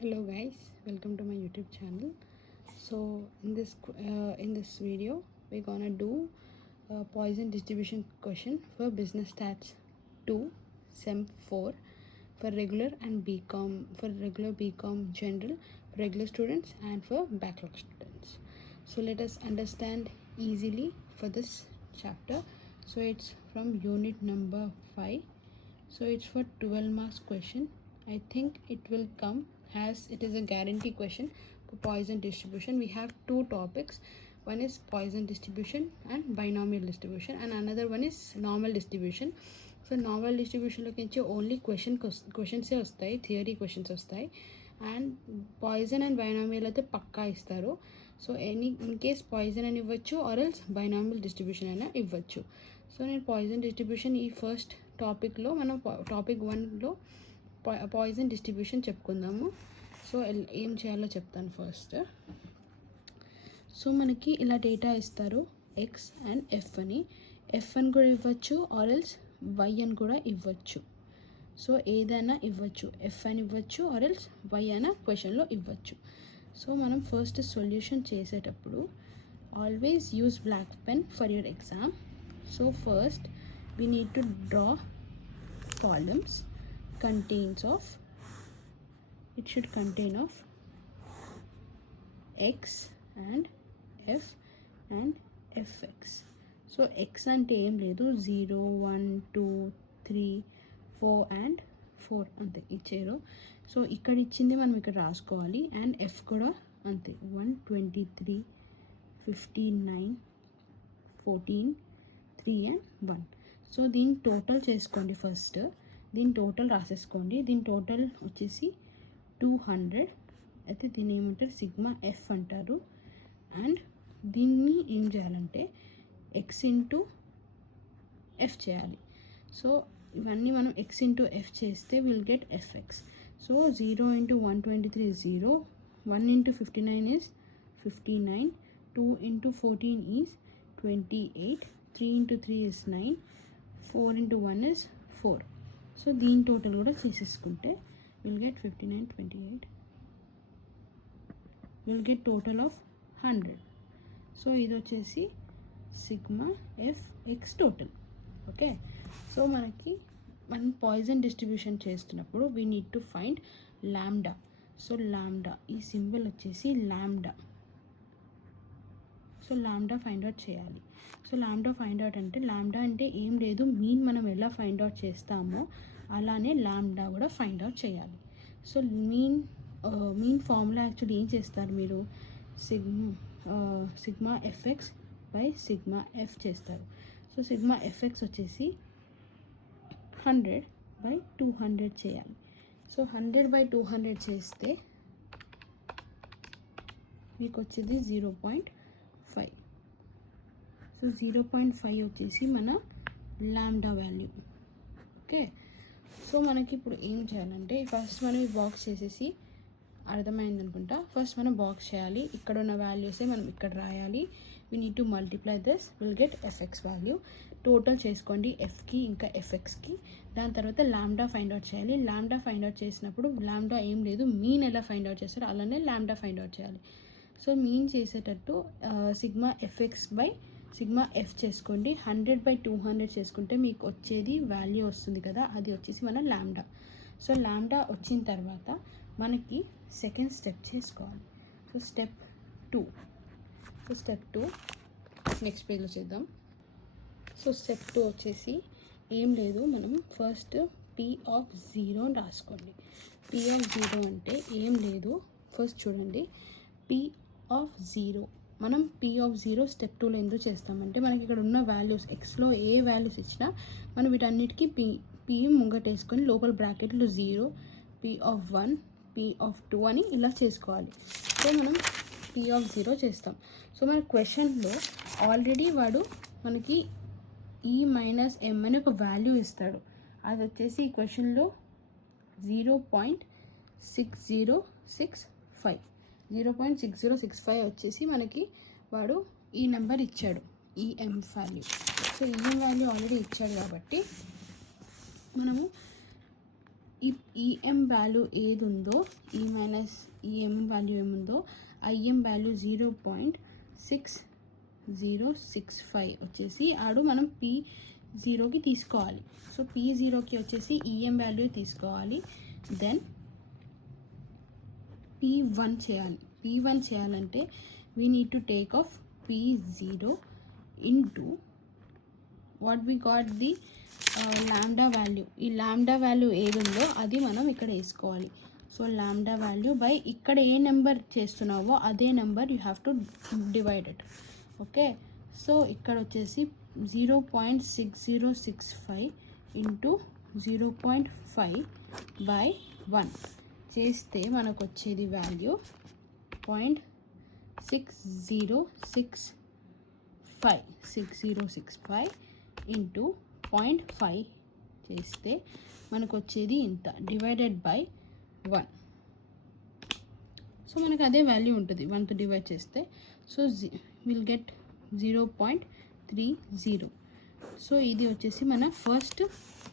Hello guys, welcome to my YouTube channel. So in this video we're gonna do a Poisson distribution question for business stats 2 sem 4 for regular and BCom, for regular BCom general, for regular students and for backlog students. So let us understand easily for this chapter. So it's from unit number 5. So it's for 12 marks question. I think it will come as it is a guarantee question for Poisson distribution. We have two topics. One is Poisson distribution and binomial distribution, and another one is normal distribution. So normal distribution లోకి నుంచి only క్వశ్చన్సే వస్తాయి, theory questions వస్తాయి. And poison and binomial అయితే పక్కా ఇస్తారు. So in case poison అని ఇవ్వచ్చు or else binomial distribution అయినా ఇవ్వచ్చు. సో నేను పాయిజన్ డిస్ట్రిబ్యూషన్ ఈ ఫస్ట్ టాపిక్లో మనం టాపిక్ 1లో పాయిజన్ డిస్ట్రిబ్యూషన్ చెప్పుకుందాము. సో ఏం చేయాలో చెప్తాను ఫస్ట్. సో మనకి ఇలా డేటా ఇస్తారు, ఎక్స్ అండ్ ఎఫ్ అని. ఎఫ్ అని కూడా ఇవ్వచ్చు ఆర్ ఎల్స్ వై అని కూడా ఇవ్వచ్చు. సో ఏదైనా ఇవ్వచ్చు, ఎఫ్ అని ఇవ్వచ్చు ఆర్ ఎల్స్ వై అయినా క్వశ్చన్లో ఇవ్వచ్చు. సో మనం ఫస్ట్ సొల్యూషన్ చేసేటప్పుడు always use black pen for your exam. So first we need to draw columns it should contain of x and f and fx. So x అంటే ఏం లేదు, 0 1 2 3 4 and 4 అంతే ఇచ్చారు. సో ఇక్కడ ఇచ్చింది మనం ఇక్కడ రాసుకోవాలి. అండ్ ఎఫ్ కూడా అంతే, 1 23 59 14 3 and 1. సో దీని టోటల్ చేసుకోండి. ఫస్ట్ దీని టోటల్ రాసేసుకోండి. దీని టోటల్ వచ్చేసి 200. అయితే దీన్ని ఏమంటారు, సిగ్మా ఎఫ్ అంటారు. అండ్ దీన్ని ఏం చేయాలంటే ఎక్స్ ఇంటూ ఎఫ్ చేయాలి. సో ఇవన్నీ మనం ఎక్స్ ఇంటూ ఎఫ్ చేస్తే will get FX. So 0 into 123 is 0, 1 into 59 is 59, 2 into 14 is 28, 3 into 3 is 9, 4 into 1 is 4. So దీని టోటల్ కూడా చేసేసుకుంటే will get 59 28, will get total of 100. So ఇది వచ్చేసి sigma F X total. Okay, so మనం Poisson distribution చేస్తున్నప్పుడు we need to find ల్యాండా. So ల్యాండా, ఈ సింబల్ వచ్చేసి ల్యాండా. సో ల్యాండా ఫైండ్ అవుట్ చేయాలి. సో ల్యాండా ఫైండ్ అవుట్ అంటే, ల్యాండా అంటే ఏం లేదు, మీన్ మనం ఎలా ఫైండ్ అవుట్ చేస్తామో అలానే ల్యాండా కూడా ఫైండ్ అవుట్ చేయాలి. సో మీన్ ఫార్ములా యాక్చువల్లీ ఏం చేస్తారు మీరు, sigma FX by sigma F చేస్తారు. సో సిగ్మా ఎఫ్ఎక్స్ వచ్చేసి 100/200 చేయాలి. సో 100/200 చేస్తే మీకు వచ్చేది 0.5. సో 0.5 వచ్చేసి మన ల్యాండా వాల్యూ. ఓకే, సో మనకి ఇప్పుడు ఏం చేయాలంటే ఫస్ట్ మనం ఈ బాక్స్ చేసేసి, అర్థమైంది అనుకుంటా. ఫస్ట్ మనం బాక్స్ చేయాలి, ఇక్కడ ఉన్న వాల్యూసే మనం ఇక్కడ రాయాలి. We need to multiply this, will get FX value. Total చేసుకోండి ఎఫ్కి ఇంకా ఎఫ్ఎక్స్కి. దాని తర్వాత ల్యాండా ఫైండ్ అవుట్ చేయాలి. ల్యాండా ఫైండ్ అవుట్ చేసినప్పుడు ల్యాండా ఏం లేదు, మీన్ ఎలా ఫైండ్ అవుట్ చేస్తారో అలానే ల్యాండా ఫైండ్ అవుట్ చేయాలి. సో మీన్ చేసేటట్టు sigma FX by sigma F చేసుకోండి. 100/200 చేసుకుంటే మీకు వచ్చేది వాల్యూ వస్తుంది కదా, అది వచ్చేసి మన ల్యాండా. సో ల్యాండా వచ్చిన తర్వాత మనకి సెకండ్ స్టెప్ చేసుకోవాలి. సో స్టెప్ 2 నెక్స్ట్ పేజ్లో చేద్దాం. సో స్టెప్ 2 వచ్చేసి ఏం లేదు, మనం ఫస్ట్ P of 0 అని రాసుకోండి. P of 0 అంటే ఏం లేదు, ఫస్ట్ చూడండి, P of 0 మనం P of 0 స్టెప్ 2లో ఎందుకు చేస్తామంటే, మనకి ఇక్కడ ఉన్న వాల్యూస్ ఎక్స్లో ఏ వాల్యూస్ ఇచ్చినా మనం వీటన్నిటికీ P ముంగటేసుకొని లోపల బ్రాకెట్లో 0, P of 1, P of 2 అని ఇలా చేసుకోవాలి. సో మనం P of 0 చేస్తాం. సో మన క్వశ్చన్లో ఆల్రెడీ వాడు మనకి E మైనస్ M అని ఒక వాల్యూ ఇస్తాడు. అది వచ్చేసి ఈ క్వశ్చన్లో 0.6065 0.6065 వచ్చేసి మనకి వాడు ఈ నెంబర్ ఇచ్చాడు, ఈ ఎం వాల్యూ. సో ఈ వాల్యూ ఆల్రెడీ ఇచ్చాడు కాబట్టి మనము ఈ ఈఎం వాల్యూ ఏది ఉందో ఈ మైనస్ ఈఎం వాల్యూ ఏముందో ఐఎం వాల్యూ 0.6065 వచ్చేసి ఆడు మనం P0కి తీసుకోవాలి. సో P0కి వచ్చేసి ఈఎం వాల్యూ తీసుకోవాలి. దెన్ P1 చేయాలి. P1 చేయాలంటే we need to take off P0 into what we got the lambda value. ఈ లాంబ్డా వాల్యూ ఏది ఉందో అది మనం ఇక్కడ వేసుకోవాలి. సో లాంబ్డా వాల్యూ బై ఇక్కడ ఏ నెంబర్ చేస్తున్నావో అదే number you have to divide it. Okay, so ఇక్కడ వచ్చేసి 0.6065 ఇంటూ 0.5 బై 1 చేస్తే మనకు వచ్చేది వాల్యూ 6065 ఇంటూ 0.5 చేస్తే మనకు వచ్చేది ఇంత డివైడెడ్ బై 1. సో మనకు అదే వాల్యూ ఉంటుంది 1తో డివైడ్ చేస్తే. So will get 0.30. సో ఇది వచ్చేసి మన first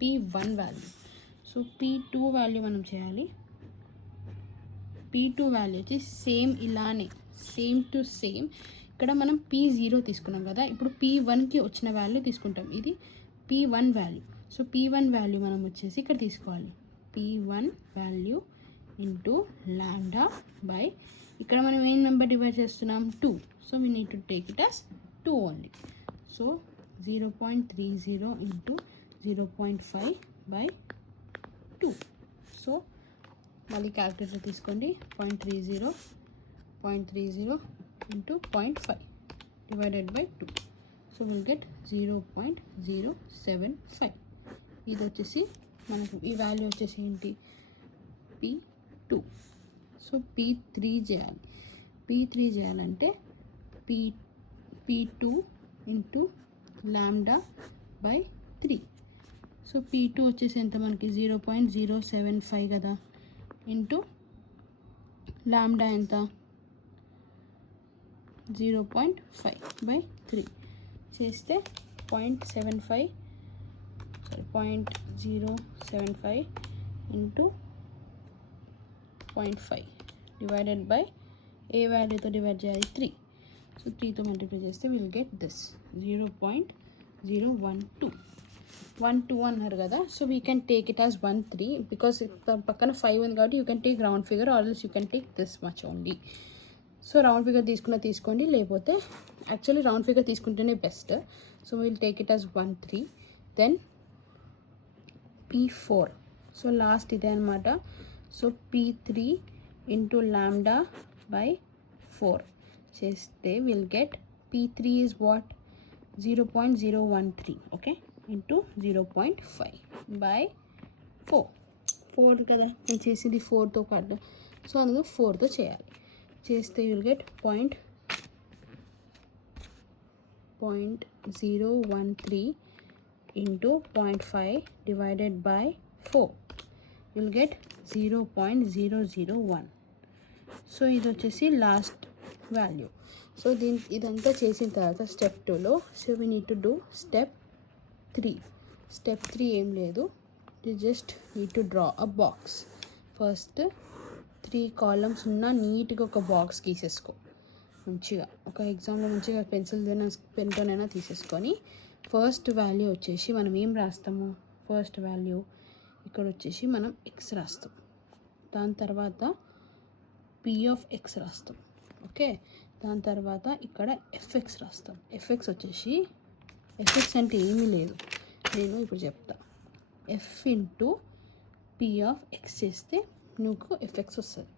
P1 value. So P2 value మనం చేయాలి. P2 వాల్యూ వచ్చి సేమ్ ఇలానే సేమ్ టు సేమ్. ఇక్కడ మనం P0 తీసుకున్నాం కదా, ఇప్పుడు P1కి వచ్చిన వాల్యూ తీసుకుంటాం. ఇది P1 value. So P1 value మనం వచ్చేసి ఇక్కడ తీసుకోవాలి. P1 value into lambda by ఇక్కడ మనం ఏం నెంబర్ డివైడ్ చేస్తున్నాం 2. So we need to take it as 2 only. So 0.30 into 0.5 by 2. So మళ్ళీ క్యాల్కులేటర్ తీసుకోండి. 0.30 into 0.5 divided by 2. So will get 0.075. ఇది వచ్చేసి మనకు ఈ వాల్యూ వచ్చేసి ఏంటి P2. సో P3 చేయాలి. P3 చేయాలంటే P2 into lambda by 3. So P2 వచ్చేసి ఎంత మనకి 0.075 కదా, ఇంటూ లాంబ్డా ఎంత 0.5 బై 3 చేస్తే 0.075 ఇంటూ 0.5 డివైడెడ్ బై ఏ వాల్యూతో డివైడ్ చేయాలి 3. సో 3తో మల్టిప్లై చేస్తే విల్ గెట్ దిస్ 0.012 అన్నారు కదా. So we can take it as 13 because పక్కన 5 ఉంది కాబట్టి you can take round figure or else you can take this much only. So round figure తీసుకోండి, లేకపోతే యాక్చువల్లీ రౌండ్ ఫిగర్ తీసుకుంటేనే best. So will take it as 13. Then P4. So last ఇదే అనమాట. So P3 into lambda by 4 చేస్తే will get P3 is what 0.013. Okay, into 0.5 by 4 కదా నేను చేసింది 4తో పాటు. సో అందులో 4తో చేయాలి. చేస్తే will get 0.013 into 0.5 divided by 4 will get 0.001. So ఇది వచ్చేసి లాస్ట్ వాల్యూ. సో ఇదంతా చేసిన తర్వాత స్టెప్ 2లో so we need to do step 3. Step 3 ఏం లేదు, you just need to draw a box. First 3 columns ఉన్న నీట్గా ఒక బాక్స్ గీసేసుకో మంచిగా. ఒక ఎగ్జామ్లో మంచిగా పెన్తోనైనా తీసేసుకొని ఫస్ట్ వాల్యూ వచ్చేసి మనం ఏం రాస్తాము, ఫస్ట్ వాల్యూ ఇక్కడ వచ్చేసి మనం x రాస్తాం. దాని తర్వాత P ఆఫ్ x రాస్తాం. ఓకే, దాని తర్వాత ఇక్కడ fx రాస్తాం. fx వచ్చేసి fx అంటే ఏమీ లేదు, నేను ఇప్పుడు చెప్తా. f into P of x చేస్తే నువ్వు fx వస్తుంది.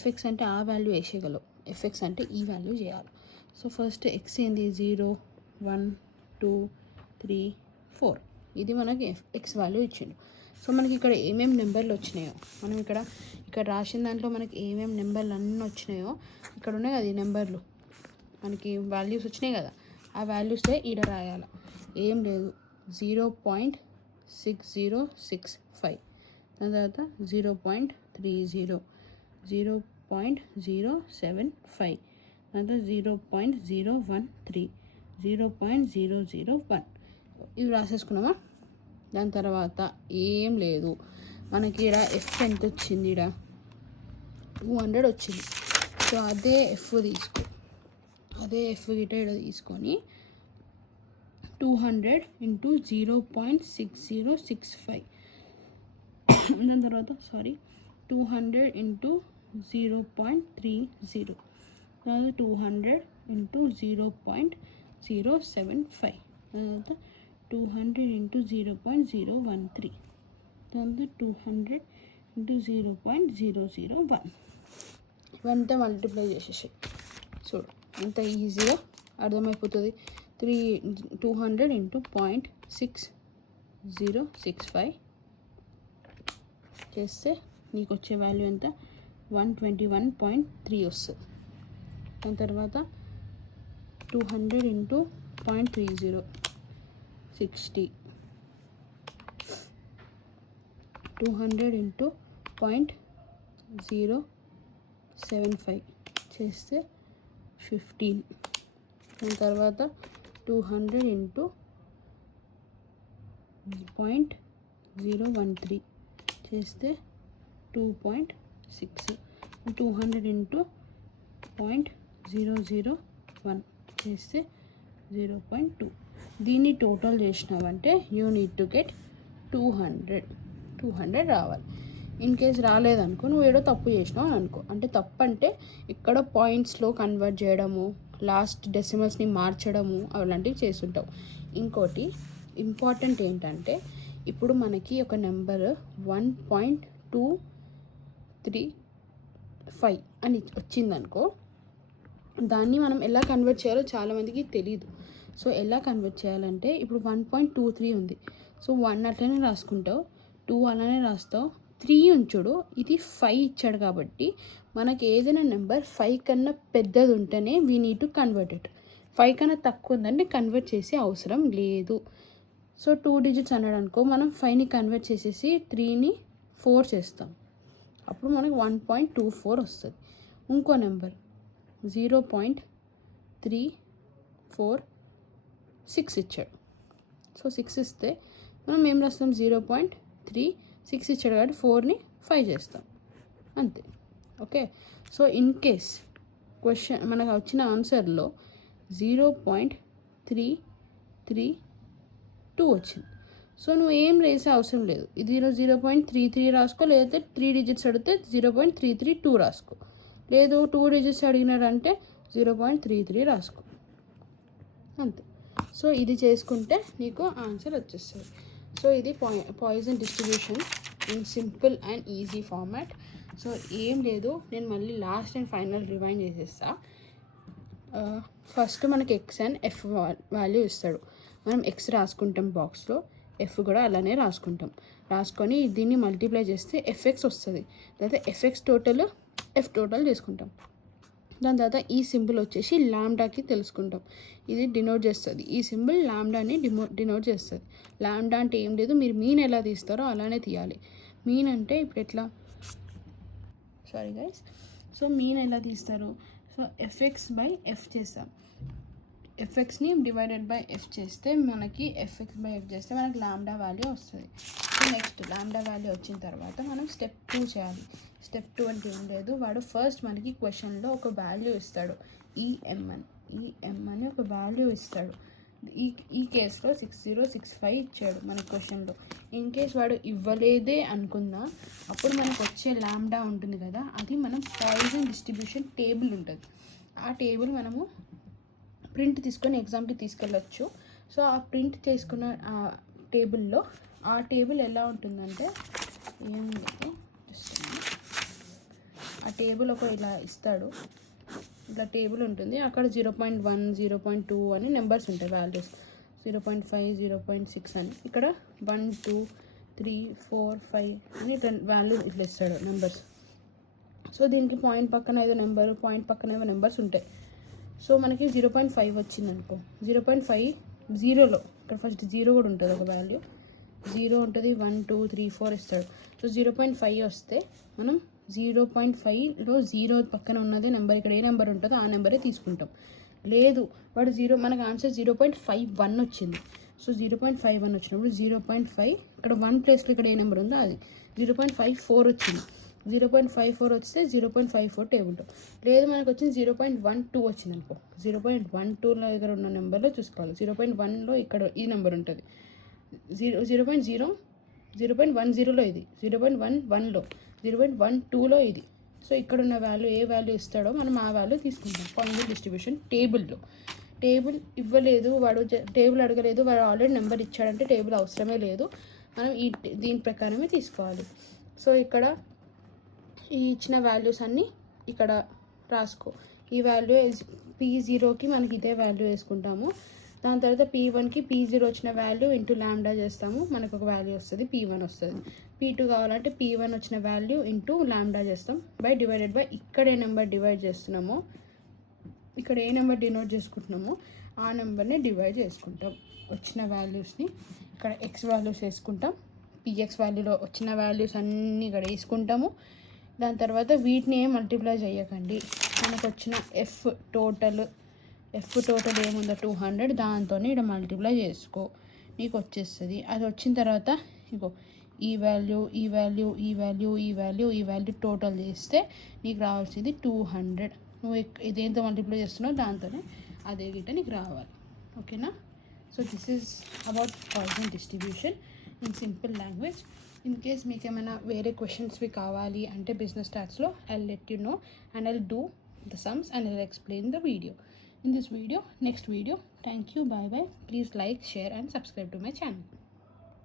fx అంటే ఆ వాల్యూ వేసేయగలవు, fx అంటే ఈ వాల్యూ చేయాలి. సో ఫస్ట్ x ఏంది 0 1 2 3 4. ఇది మనకి x వాల్యూ ఇచ్చిండు. సో మనకి ఇక్కడ ఏమేమి నెంబర్లు వచ్చినాయో మనం ఇక్కడ రాసిన దాంట్లో మనకి ఏమేమి నెంబర్లు అన్నీ వచ్చినాయో ఇక్కడ ఉన్నాయి కదా, ఈ నెంబర్లు మనకి వాల్యూస్ వచ్చినాయి కదా, ఆ వాల్యూసే ఈడ రాయాలి. ఏం లేదు 0.6065, దాని తర్వాత 0.30 0.075, దాని తర్వాత 0.013 0.001 ఇవి రాసేసుకున్నామా. దాని తర్వాత ఏం లేదు, మనకి ఇక్కడ ఎఫ్ ఎంత వచ్చింది, ఇక్కడ 200 వచ్చింది. సో అదే ఎఫ్ తీసుకో, అదే ఎఫ్ గిట ఇక్కడ తీసుకొని 200 ఇంటూ 0.6065 దాని తర్వాత 200 ఇంటూ 0.30 తర్వాత 200 ఇంటూ 0.075 తర్వాత 200 ఇంటూ 0.013 తర్వాత 200 ఇంటూ 0.001 ఇవంతా మల్టిప్లై చేసేసి చూడు ఎంత ఈజీగా అర్థమైపోతుంది. 200 ఇంటూ 0.6065 చేస్తే నీకు వచ్చే వాల్యూ ఎంత 121.3 వస్తుంది. దాని తర్వాత 200 ఇంటూ 0.30 60 200 ఇంటూ 0.075 చేస్తే 15. దాని తర్వాత 200 ఇంటూ 0.013 చేస్తే 2.6. 200 ఇంటూ 0.001 చేస్తే 0.2. దీన్ని టోటల్ చేసినావంటే యూ నీడ్ టు గెట్ 200 రావాలి. ఇన్ కేస్ రాలేదనుకో, నువ్వు ఏడో తప్పు చేసినావు అనుకో. అంటే తప్పు అంటే ఇక్కడ పాయింట్స్లో కన్వర్ట్ చేయడము, లాస్ట్ డెసిమల్స్ని మార్చడము అలాంటివి చేస్తుంటావు. ఇంకోటి ఇంపార్టెంట్ ఏంటంటే, ఇప్పుడు మనకి ఒక నెంబర్ 1.235 అని వచ్చిందనుకో, దాన్ని మనం ఎలా కన్వర్ట్ చేయాలో చాలామందికి తెలీదు. సో ఎలా కన్వర్ట్ చేయాలంటే, ఇప్పుడు 1.23 ఉంది. సో 1 అట్లనే రాసుకుంటావు, 2 అలానే రాస్తావు, 3 ఉంచుడు. ఇది 5 ఇచ్చాడు కాబట్టి మనకి ఏదైనా నెంబర్ 5 కన్నా పెద్దది ఉంటేనే we need to convert it. 5 కన్నా తక్కువ ఉందంటే కన్వర్ట్ చేసే అవసరం లేదు. సో 2 డిజిట్స్ అన్నాడు అనుకో, మనం 5ని కన్వర్ట్ చేసేసి 3ని 4 చేస్తాం, అప్పుడు మనకు 1.24 వస్తుంది. ఇంకో నెంబర్ 0.346 ఇచ్చాడు. సో 6 ఇస్తే మనం ఏం రాస్తాం, 0.36 ఇచ్చాడు కాబట్టి 4ని 5 చేస్తాం, అంతే. Okay. So in case question మనకు వచ్చిన ఆన్సర్లో 0.332 వచ్చింది. సో నువ్వు ఏం వేసే అవసరం లేదు, ఇది 0.33 రాసుకో, లేకపోతే 3 డిజిట్స్ అడిగితే 0.332 రాసుకో, లేదు 2 డిజిట్స్ అడిగినారంటే 0.33 రాసుకో, అంతే. సో ఇది చేసుకుంటే నీకు ఆన్సర్ వచ్చేస్తుంది. సో ఇది poison distribution in simple and easy format. So ఏం లేదు, నేను మళ్ళీ లాస్ట్ అండ్ ఫైనల్ రివైండ్ చేసేస్తా. ఫస్ట్ మనకి ఎక్స్ అండ్ ఎఫ్ వాల్యూ ఇస్తాడు, మనం ఎక్స్ రాసుకుంటాం బాక్స్లో, ఎఫ్ కూడా అలానే రాసుకొని దీన్ని మల్టిప్లై చేస్తే ఎఫ్ఎక్స్ వస్తుంది. తర్వాత ఎఫ్ఎక్స్ టోటల్ ఎఫ్ టోటల్ చేసుకుంటాం. దాని తర్వాత ఈ సింబల్ వచ్చేసి లాంబ్డాకి తెలుసుకుంటాం, ఇది డినోట్ చేస్తుంది. ఈ సింబల్ లాంబ్డాని డినోట్ చేస్తుంది. లాంబ్డా అంటే ఏం లేదు, మీరు మీన్ ఎలా తీస్తారో అలానే తీయాలి. మీన్ అంటే ఇప్పుడు ఎట్లా, సారీ గైస్, సో మీన్ ఎలా తీస్తారు, సో ఎఫ్ఎక్స్ బై ఎఫ్ చేస్తాం. ఎఫ్ఎక్స్ని డివైడెడ్ బై ఎఫ్ చేస్తే మనకి ఎఫ్ఎక్స్ బై ఎఫ్ చేస్తే మనకి లాంబ్డా వాల్యూ వస్తుంది. సో నెక్స్ట్ లాంబ్డా వాల్యూ వచ్చిన తర్వాత మనం స్టెప్ 2 చేయాలి. స్టెప్ 2 అంటే ఏం లేదు, వాడు ఫస్ట్ మనకి క్వశ్చన్లో ఒక వాల్యూ ఇస్తాడు, ఈఎం అని ఒక వాల్యూ ఇస్తాడు. ఈ కేసులో 6065 ఇచ్చాడు మన క్వశ్చన్లో. ఇన్ కేస్ వాడు ఇవ్వలేదే అనుకుందా, అప్పుడు మనకు వచ్చే లాంబ్డా ఉంటుంది కదా, అది మనం పాయిజన్ డిస్ట్రిబ్యూషన్ టేబుల్ ఉంటుంది. ఆ టేబుల్ మనము ప్రింట్ తీసుకొని ఎగ్జామ్కి తీసుకెళ్ళచ్చు. సో ఆ ప్రింట్ చేసుకున్న ఆ టేబుల్లో, ఆ టేబుల్ ఎలా ఉంటుందంటే ఏముంది, ఆ టేబుల్ ఒక ఇలా ఇస్తాడు, ఇట్లా టేబుల్ ఉంటుంది. అక్కడ 0.1 0.2 అని నెంబర్స్ ఉంటాయి, వాల్యూస్ 0.5 0.6 అని. ఇక్కడ 1 2 3 4 5 అని ఇట్లా వాల్యూ ఇట్లా ఇస్తాడు నెంబర్స్. సో దీనికి పాయింట్ పక్కన ఏదో నెంబర్, పాయింట్ పక్కన ఏదో నెంబర్స్ ఉంటాయి. సో మనకి 0.5 వచ్చింది అనుకో, 0.5 జీరోలో ఇక్కడ ఫస్ట్ 0 కూడా ఉంటుంది, ఒక వాల్యూ 0 ఉంటుంది, 1 2 3 4 ఇస్తాడు. సో 0.5 వస్తే మనం 0.5లో 0 పక్కన ఉన్నదే నెంబర్, ఇక్కడ ఏ నెంబర్ ఉంటుందో ఆ నెంబరే తీసుకుంటాం. లేదు వాడు మనకు ఆన్సర్ 0.51 వచ్చింది. సో 0.51 వచ్చినప్పుడు 0.5 ఇక్కడ 1 ప్లేస్లో ఇక్కడ ఏ నెంబర్ ఉందో అది 0.54 వచ్చింది. 0.54 వస్తే 0.54 టేబుల్లో, లేదు మనకు వచ్చింది 0.12 వచ్చింది అనుకో, 0.12లో దగ్గర ఉన్న నెంబర్లో చూసుకోవాలి. 0.1లో ఇక్కడ ఈ నెంబర్ ఉంటుంది, 0.10లో ఇది, 0.11లో, 0.12లో ఇది. సో ఇక్కడ ఉన్న వాల్యూ ఏ వాల్యూ ఇస్తాడో మనం ఆ వాల్యూ తీసుకుంటాం పాయింట్ డిస్ట్రిబ్యూషన్ టేబుల్లో. టేబుల్ ఇవ్వలేదు వాడు, టేబుల్ అడగలేదు, వాడు ఆల్రెడీ నెంబర్ ఇచ్చాడంటే టేబుల్ అవసరమే లేదు, మనం దీని ప్రకారమే తీసుకోవాలి. సో ఇక్కడ ఈ ఇచ్చిన వాల్యూస్ అన్నీ ఇక్కడ రాసుకో. ఈ వాల్యూ P0కి మనకి ఇదే వాల్యూ వేసుకుంటాము. దాని తర్వాత P1కి P0 వచ్చిన వాల్యూ ఇంటూ ల్యాండా చేస్తాము, మనకు ఒక వాల్యూ వస్తుంది, P1 వస్తుంది. P2 కావాలంటే P1 వచ్చిన వాల్యూ ఇంటూ ల్యాండా చేస్తాం, డివైడెడ్ బై ఇక్కడ ఏ నెంబర్ డివైడ్ చేస్తున్నామో, ఇక్కడ ఏ నెంబర్ డినోట్ చేసుకుంటున్నామో ఆ నెంబర్ని డివైడ్ చేసుకుంటాం. వచ్చిన వాల్యూస్ని ఇక్కడ ఎక్స్ వాల్యూస్ వేసుకుంటాం, పిఎక్స్ వాల్యూలో వచ్చిన వాల్యూస్ అన్నీ ఇక్కడ వేసుకుంటాము. దాని తర్వాత వీటిని ఏం మల్టిప్లై చేయకండి, మనకు వచ్చిన ఎఫ్ టోటల్ ఏముందో 200, దాంతో ఇక్కడ మల్టిప్లై చేసుకో, నీకు వచ్చేస్తుంది. అది వచ్చిన తర్వాత ఇగో ఈ వాల్యూ టోటల్ చేస్తే నీకు రావాల్సింది 200. నువ్వు ఇదేంతో మల్టిప్లై చేస్తున్నావు దాంతోనే అదే గిట్ట నీకు రావాలి. ఓకేనా? So this is about Poisson distribution in simple language. In case మీకు ఏమైనా వేరే క్వశ్చన్స్వి కావాలి అంటే బిజినెస్ స్టాట్స్లో I let you know and I'll do the sums and I'll explain the video in this video, next video. Thank you, bye bye. Please like, share and subscribe to my channel.